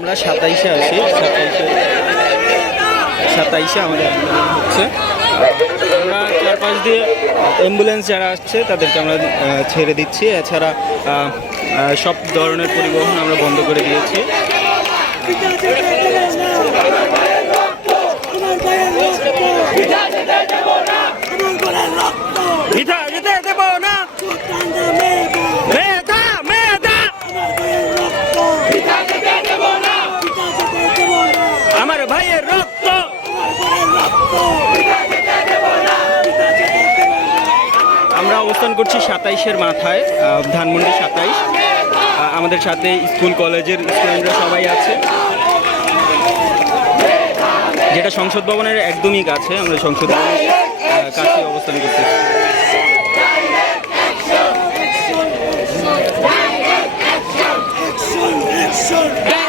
আমরা 27-এ আসি, 27-এ আমাদের অ্যাম্বুলেন্স হচ্ছে। আমরা চারপাশ দিয়ে অ্যাম্বুলেন্স যারা আসছে তাদেরকে আমরা ছেড়ে দিচ্ছি। এছাড়া সব ধরনের পরিবহন আমরা বন্ধ করে দিয়েছি। আমার ভাইয়ের রক্ত আমরা অবস্থান করছি 27-এর মাথায়, ধানমন্ডি 27। আমাদের সাথে স্কুল কলেজের স্টুডেন্টরা সবাই আছে, যেটা সংসদ ভবনের একদমই কাছে। আমরা সংসদ ভবনের কাছে অবস্থান করতেছি। Action!